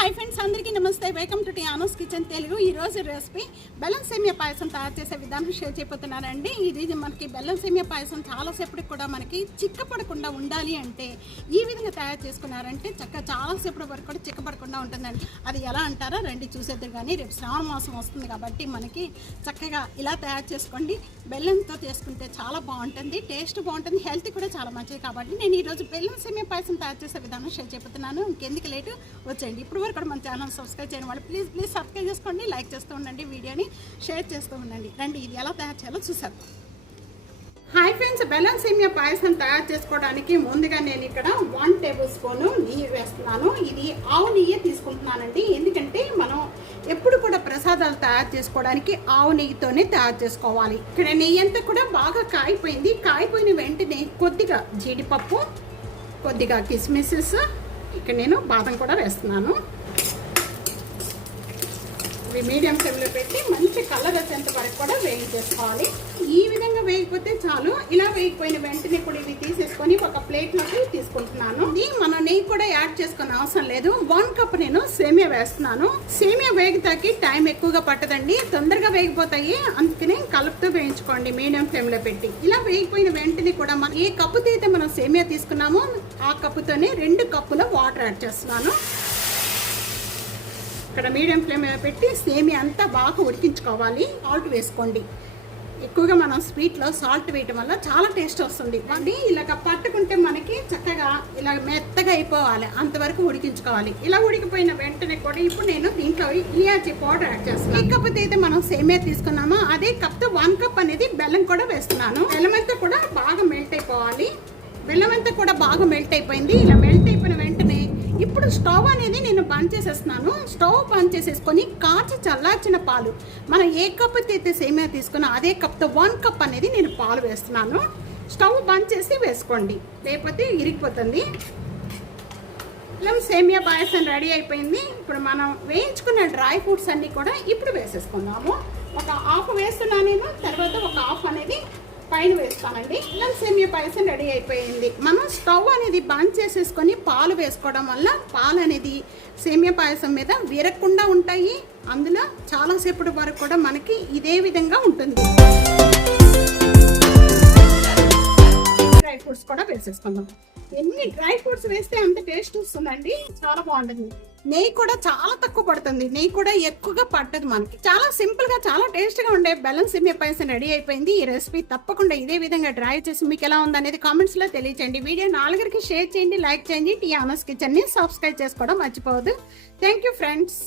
hyphen అందరికీ welcome to T Anu's kitchen Telugu ఈ రోజు రెసిపీ బెల్లం సేమియా పాయసం తయారు చేసే విధానం షేర్ చేయబోతున్నానండి. ఇది ఇది మనకి బెల్లం సేమియా పాయసం చాలాసేపటికి కూడా మనకి చిక్కపడకుండా ఉండాలి అంటే ఈ విధంగా తయారు చేసుకున్నారంటే చక్కగా చాలాసేపటి వరకు కూడా చిక్కపడకుండా ఉంటుందండి. అది ఎలా అంటారా రండి చూసేద్దరు కానీ రేపు శ్రావణ మాసం వస్తుంది కాబట్టి మనకి చక్కగా ఇలా తయారు చేసుకోండి. బెల్లంతో చేసుకుంటే చాలా బాగుంటుంది టేస్ట్ బాగుంటుంది హెల్త్ కూడా చాలా మంచిది కాబట్టి నేను ఈరోజు బెల్లం సేమియా పాయసం తయారు చేసే విధానం షేర్ చేయబోతున్నాను. ఇంకెందుకు లేటు వచ్చేయండి. ఇప్పుడు వరకు కూడా మన ఛానల్ సబ్స్క్రైబ్ చేయని వాళ్ళు ప్లీజ్ ప్లీజ్ సబ్స్క్రైబ్ చేసుకోండి లైక్ చేస్తూ ఉండండి వీడియోని షేర్ చేస్తూ ఉండండి. రండి ఇది ఎలా తయారు చేయాలో చూసారు హాయ్ ఫ్రెండ్స్ బెల్లం సేమియా పాయసం తయారు చేసుకోవడానికి ముందుగా నేను ఇక్కడ వన్ టేబుల్ స్పూను నెయ్యి వేస్తున్నాను. ఇది ఆవు నెయ్యి తీసుకుంటున్నానండి. ఎందుకంటే మనం ఎప్పుడు కూడా ప్రసాదాలు తయారు చేసుకోవడానికి ఆవు నెయ్యితోనే తయారు చేసుకోవాలి. ఇక్కడ నెయ్యి అంతా కూడా బాగా కాయిపోయింది. కాయిపోయిన వెంటనే కొద్దిగా జీడిపప్పు కొద్దిగా కిస్మిసెస్ ఇక్కడ నేను బాదం కూడా వేస్తున్నాను. ఇవి మీడియం ఫ్లేమ్లో పెట్టి మంచి కలర్ వచ్చేంత వరకు కూడా వేయించేసుకోవాలి. ఈ విధంగా వేయకపోతే చాలు. ఇలా వేయకపోయిన వెంటనే కూడా ఇవి తీసేసుకొని ఒక ప్లేట్లోకి తీసుకుంటున్నాను. ఇది మనం నెయ్యి కూడా యాడ్ చేసుకునే అవసరం లేదు. వన్ కప్ నేను సేమియా వేస్తున్నాను. సేమియా వేగితాకి టైం ఎక్కువగా పట్టదండి. తొందరగా వేగిపోతాయి. అందుకనే కలుపుతో వేయించుకోండి మీడియం ఫ్లేమ్లో పెట్టి. ఇలా వేగిపోయిన వెంటనే కూడా మనం ఏ కప్పుతో అయితే మనం సేమియా తీసుకున్నామో ఆ కప్పుతోనే రెండు కప్పుల వాటర్ యాడ్ చేస్తున్నాను. ఇక్కడ మీడియం ఫ్లేమ్ మీద పెట్టి సేమి అంతా బాగా ఉడికించుకోవాలి. సాల్ట్ వేసుకోండి. ఎక్కువగా మనం స్వీట్లో సాల్ట్ వేయటం వల్ల చాలా టేస్ట్ వస్తుంది. కానీ ఇలాగ పట్టుకుంటే మనకి చక్కగా ఇలా మెత్తగా అయిపోవాలి. అంతవరకు ఉడికించుకోవాలి. ఇలా ఉడికిపోయిన వెంటనే కూడా ఇప్పుడు నేను దీంట్లో ఇలాచి పౌడర్ యాడ్ చేస్తున్నాను. ఈ కప్ అయితే మనం సేమే తీసుకున్నామో అదే కప్తో వన్ కప్ అనేది బెల్లం కూడా వేస్తున్నాను. బెల్లం అంతా కూడా బాగా మెల్ట్ అయిపోవాలి. బెల్లం అంతా కూడా బాగా మెల్ట్ అయిపోయింది. ఇలా మెల్ట్ అయిపోయిన వెంటనే ఇప్పుడు స్టవ్ అనేది నేను బంద్ చేసేస్తున్నాను. స్టవ్ బంద్ చేసేసుకొని కాచి చల్లార్చిన పాలు. మనం ఏ కప్ అయితే సేమియా తీసుకున్నా అదే కప్తో వన్ కప్ అనేది నేను పాలు వేస్తున్నాను. స్టవ్ బంద్ చేసి వేసుకోండి. లేకపోతే ఇరిగిపోతుంది. ఇలా సేమియా పాయసం రెడీ అయిపోయింది. ఇప్పుడు మనం వేయించుకున్న డ్రై ఫ్రూట్స్ అన్నీ కూడా ఇప్పుడు వేసేసుకుందాము. ఒక హాఫ్ వేస్తున్నానేమో తర్వాత ఒక హాఫ్ అనేది పైన వేస్తామండి. ఇలా సేమియా పాయసం రెడీ అయిపోయింది. మనం స్టవ్ అనేది బంద్ చేసేసుకొని పాలు వేసుకోవడం వల్ల పాలు అనేది సేమియా పాయసం మీద విరగకుండా ఉంటాయి. అందులో చాలాసేపటి వరకు కూడా మనకి ఇదే విధంగా ఉంటుంది. డ్రై ఫ్రూట్స్ కూడా వేసేసుకుందాం. ఎన్ని డ్రై ఫ్రూట్స్ వేస్తే అంత టేస్ట్ వస్తుందండి? చాలా బాగుంటుంది. నెయ్యి కూడా చాలా తక్కువ పడుతుంది. నెయ్యి కూడా ఎక్కువగా పట్టదు మనకి. చాలా సింపుల్గా చాలా టేస్ట్గా ఉండే బెల్లం సిమ్య పాయసం రెడీ అయిపోయింది. ఈ రెసిపీ తప్పకుండా ఇదే విధంగా ట్రై చేసి మీకు ఎలా ఉందనేది కామెంట్స్లో తెలియచేయండి. వీడియో నాలుగురికి షేర్ చేయండి లైక్ చేయండి. టీ ఆనస్ కిచెన్ని సబ్స్క్రైబ్ చేసుకోవడం మర్చిపోవద్దు. Thank you friends.